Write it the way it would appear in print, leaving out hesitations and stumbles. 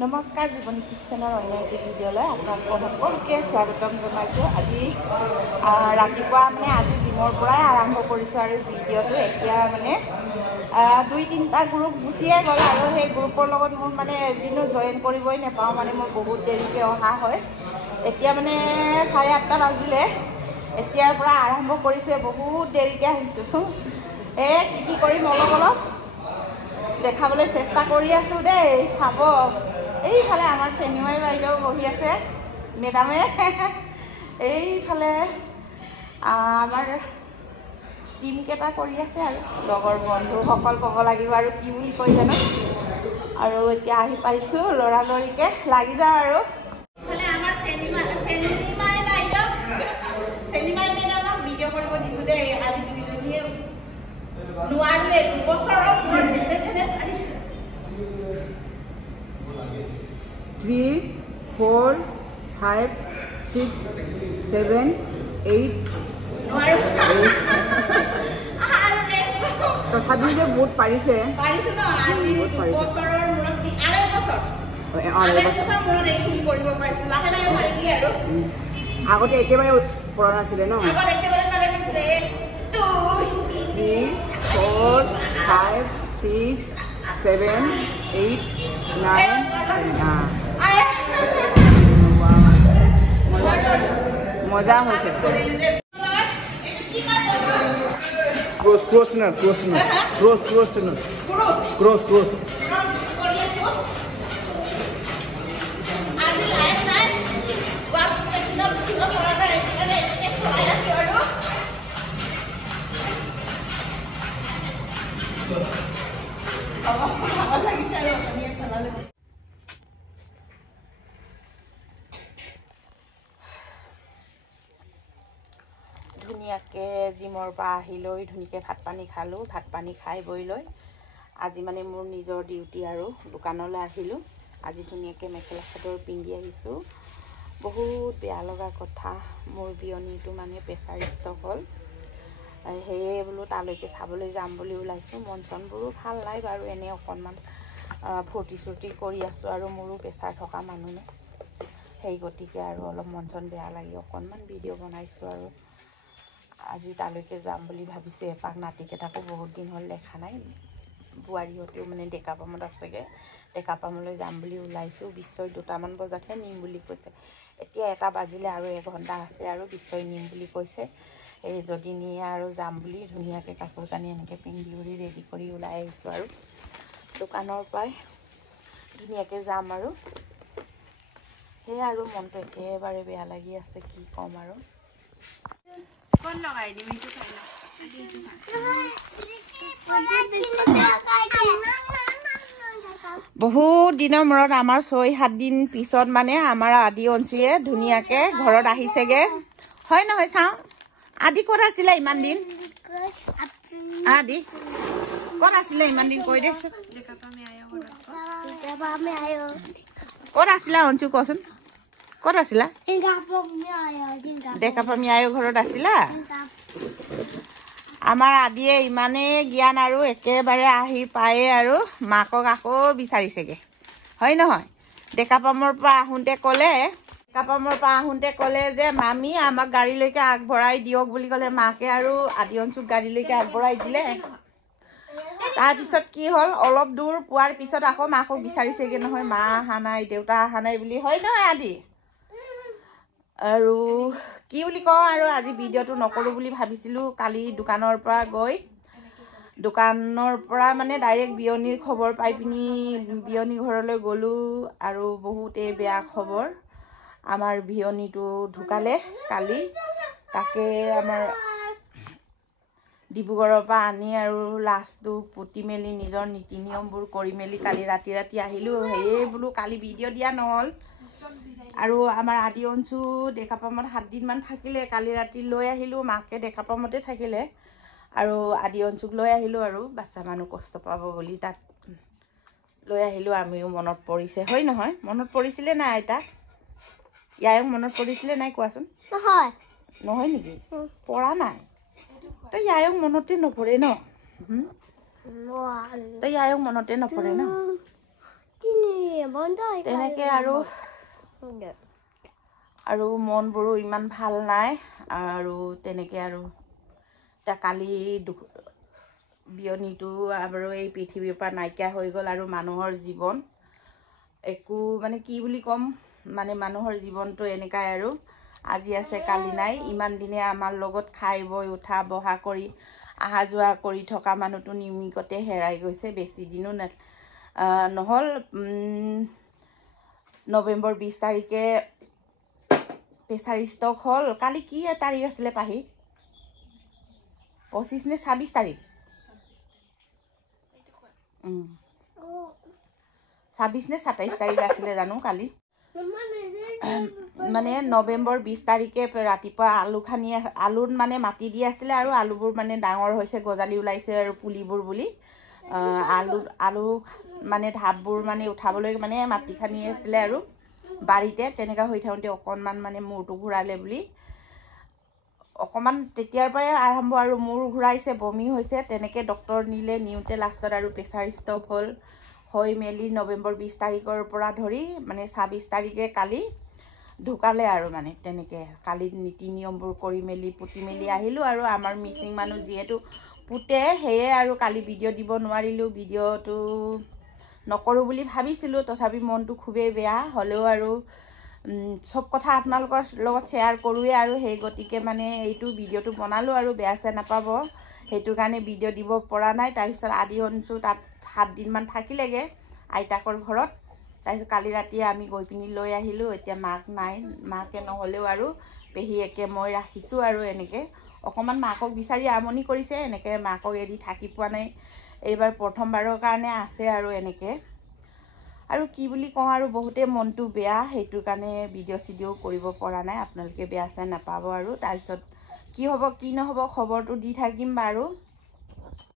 নমস্কাৰ জীৱনী কিচেনৰ অন্য এটি ভিডিঅ'লৈ আপোনালোকক সকলোকে স্বাগতম জনাইছোঁ। আজি ৰাতিপুৱা আজি জিমৰ পৰাই আৰম্ভ কৰিছোঁ আৰু ভিডিঅ'টো এতিয়া দুই তিনিটা গ্ৰুপ গুচিয়ে গ'ল আৰু সেই গ্ৰুপৰ লগত মোৰ এদিনো জইন কৰিবই নাপাওঁ, মই বহুত দেৰিকৈ অহা হয়। এতিয়া 8:30 বাজিলে, এতিয়াৰ পৰা আৰম্ভ কৰিছোঁ, বহুত দেৰিকৈ আহিছোঁ। কি কৰিম অলপ অলপ দেখাবলৈ চেষ্টা কৰি আছোঁ দেই, চাব। এইফালে আমাৰ চেনিমাই বাইদেউ বহি আছে, মেডামে। এইফালে আমাৰ টিমকেইটা কৰি আছে আৰু লগৰ বন্ধুসকল ক'ব লাগিব আৰু কি বুলি কৈ জানো। আৰু এতিয়া আহি পাইছোঁ, লৰালৰিকৈ লাগি যাওঁ আৰু। এইফালে আমাৰ চেনিমাই বাইদেউ, চেনিমাই মেডামক ভিডিঅ' কৰিব দিছোঁ দেই। আজি দুইজনীয়ে নোৱাৰিলে, 2 বছৰৰ মূৰত যেনে পাৰিছোঁ। 3, 4, 5, 6, 7, 8 তথাপিও যে বহুত পাৰিছে ন। আজি 2 বছৰৰ মূৰত, 2.5 বছৰ মূৰত এইখিনি কৰিব পাৰিছোঁ। লাহে লাহে পাৰিলি আৰু। আগতে একেবাৰে পৰা নাছিলে ন। 3, 4, 5, 6, 7, 8, 9, 10 মজা হৈছে। ধুনীয়াকৈ জিমৰ পৰা আহি লৈ ধুনীয়াকৈ ভাত পানী খালোঁ। ভাত পানী খাই বৈ লৈ আজি মোৰ নিজৰ ডিউটি আৰু দোকানলৈ আহিলোঁ। আজি ধুনীয়াকৈ মেখেলা চাদৰ পিন্ধি আহিছোঁ। বহুত বেয়া লগা কথা, মোৰ বিয়নীটো প্ৰেছাৰ ষ্টক হ'ল। সেয়ে বোলো তালৈকে চাবলৈ যাম বুলি ওলাইছোঁ। মন চনবোৰো ভাল নাই বাৰু, এনেই অকণমান ফূৰ্তি চূৰ্তি কৰি আছোঁ আৰু মোৰো প্ৰেছাৰ থকা মানুহ ন, সেই গতিকে আৰু অলপ মন চন বেয়া লাগি অকণমান ভিডিঅ' বনাইছোঁ আৰু। আজি তালৈকে যাম বুলি ভাবিছোঁ। এপাক নাতিকেইটাকো বহুত দিন হ'ল দেখা নাই। বোৱাৰীহঁতেও ডেকাপামত আছেগৈ, ডেকাপামলৈ যাম বুলি ওলাইছোঁ। বিশ্বই 2টামান বজাতহে নিম বুলি কৈছে। এতিয়া 1 বাজিলে আৰু 1 ঘণ্টা আছে আৰু বিশ্বই নিম বুলি কৈছে। এই যদি নিয়ে আৰু যাম বুলি ধুনীয়াকৈ কাপোৰ কানি এনেকৈ পিন্ধি উৰি ৰেডি কৰি ওলাই আহিছোঁ আৰু দোকানৰ পৰাই ধুনীয়াকৈ যাম আৰু। সেয়ে আৰু মনটো একেবাৰে বেয়া লাগি আছে, কি ক'ম আৰু। বহুত দিনৰ মূৰত আমাৰ 6-7 দিন পিছত আমাৰ আদি অঞ্চুৱে ধুনীয়াকৈ ঘৰত আহিছেগৈ, হয় নহয়? চাওঁ আদি ক'ত আছিলে ইমান দিন? আদি ক'ত আছিলে ইমান দিন? কৈ দেচোন, ক'ত আছিলা অঞ্চু? কচোন ক'ত আছিলা? ডেকাপামী আয়ৰ ঘৰত আছিলা? আমাৰ আদিয়ে ইমানেই জ্ঞান আৰু একেবাৰে আহি পায়ে আৰু মাকক আকৌ বিচাৰিছেগৈ, হয় নহয়? ডেকাপামৰ পৰা আহোঁতে ক'লে যে মামী আমাক গাড়ীলৈকে আগবঢ়াই দিয়ক বুলি ক'লে। মাকে আৰু আদি অঞ্চুক গাড়ীলৈকে আগবঢ়াই দিলে। তাৰপিছত কি হ'ল, অলপ দূৰ পোৱাৰ পিছত আকৌ মাকক বিচাৰিছেগৈ নহয়, মা অহা নাই, দেউতা অহা নাই বুলি, হয় নহয় আদি? আৰু কি বুলি কওঁ আৰু, আজি ভিডিঅ'টো নকৰোঁ বুলি ভাবিছিলোঁ। কালি দোকানৰ পৰা ডাইৰেক্ট বিয়নীৰ খবৰ পাই পিনি বিয়নী ঘৰলৈ গ'লোঁ আৰু বহুতেই বেয়া খবৰ। আমাৰ বিয়নীটো ঢুকালে কালি। তাকে আমাৰ ডিব্ৰুগড়ৰ পৰা আনি আৰু লাষ্টটো পুতি মেলি নিজৰ নীতি নিয়মবোৰ কৰি মেলি কালি ৰাতি আহিলোঁ। সেয়ে বোলো কালি ভিডিঅ' দিয়া নহ'ল। আৰু আমাৰ আদি অঞ্চু ডেকাপামত 7 দিনমান থাকিলে। কালি ৰাতি লৈ আহিলোঁ, মাকে ডেকাপামতে থাকিলে আৰু আদি অঞ্চুক লৈ আহিলোঁ আৰু বাচ্ছা মানুহ কষ্ট পাব বুলি তাক লৈ আহিলোঁ। আমিও মনত পৰিছে, হয় নহয়? মনত পৰিছিলে নাই আইতা? ইয়ায়ক মনত পৰিছিলে নাই কোৱাচোন? নহয় নেকি? পৰা নাই? তই ইয়ায়ক মনতে নপৰে ন? তই ইয়ায়ক মনতে নপৰে ন? তেনেকৈ আৰু মনবোৰো ইমান ভাল নাই আৰু তেনেকৈ আৰু এতিয়া কালি বিয়নীটো আৰু এই পৃথিৱীৰ পৰা নাইকিয়া হৈ গ'ল আৰু মানুহৰ জীৱন একো মানে কি বুলি ক'ম মানে মানুহৰ জীৱনটো এনেকাই আৰু আজি আছে কালি নাই ইমান দিনে আমাৰ লগত খাই বৈ উঠা বহা কৰি অহা যোৱা কৰি থকা মানুহটো নিমিষতে হেৰাই গৈছে বেছি দিনো নহ'ল নৱেম্বৰ 20 তাৰিখে প্ৰেছাৰ ষ্ট্ৰক হ'ল কালি কি তাৰিখ আছিলে পাহি 25 নে 26 তাৰিখ 26 নে 27 তাৰিখ আছিলে জানো কালি মানে নৱেম্বৰ 20 তাৰিখে ৰাতিপুৱা আলুত মানে মাটি দি আছিলে আৰু আলুবোৰ মানে ডাঙৰ হৈছে গজালি ওলাইছে আৰু পুলিবোৰ বুলি আলু মানে ধাপবোৰ মানে উঠাবলৈ মানে মাটি খানি আছিলে আৰু বাৰীতে তেনেকুৱা হৈ থাকোঁতে অকণমান মানে মূৰটো ঘূৰালে বুলি অকণমান তেতিয়াৰ পৰাই আৰম্ভ আৰু মূৰ ঘূৰাইছে বমি হৈছে তেনেকৈ ডক্তৰ নিওঁতে লাষ্টত আৰু প্ৰেছাৰ ষ্ট্ৰক হ'ল হৈ মেলি নৱেম্বৰ 20 তাৰিখৰ পৰা ধৰি মানে 26 তাৰিখে কালি ঢুকালে আৰু মানে তেনেকৈ কালি নীতি নিয়মবোৰ কৰি মেলি পুতি মেলি আহিলোঁ আৰু আমাৰ মিচিং মানুহ যিহেতু পুতে সেয়ে আৰু কালি ভিডিঅ' দিব নোৱাৰিলোঁ ভিডিঅ'টো নকৰোঁ বুলি ভাবিছিলোঁ তথাপি মনটো খুবেই বেয়া হ'লেও আৰু চব কথা আপোনালোকৰ লগত শ্বেয়াৰ কৰোঁৱে আৰু সেই গতিকে মানে এইটো ভিডিঅ'টো বনালোঁ আৰু বেয়া চেয়া নাপাব সেইটো কাৰণে ভিডিঅ' দিব পৰা নাই তাৰপিছত আদি অঞ্চু তাত 7 দিনমান থাকিলেগৈ আইতাকৰ ঘৰত তাৰপিছত কালি ৰাতিয়ে আমি গৈ পিনি লৈ আহিলোঁ এতিয়া মাক নাই মাকে নহ'লেও আৰু পেহীয়েকে মই ৰাখিছোঁ আৰু এনেকৈ অকণমান মাকক বিচাৰি আমনি কৰিছে এনেকৈ মাকক এৰি থাকি পোৱা নাই এইবাৰ প্ৰথমবাৰৰ কাৰণে আছে আৰু এনেকৈ আৰু কি বুলি কওঁ আৰু বহুতে মনটো বেয়া সেইটোৰ কাৰণে ভিডিঅ' চিডিঅ' কৰিব পৰা নাই আপোনালোকে বেয়া চেয়া নাপাব আৰু তাৰপিছত কি হ'ব কি নহ'ব খবৰটো দি থাকিম বাৰু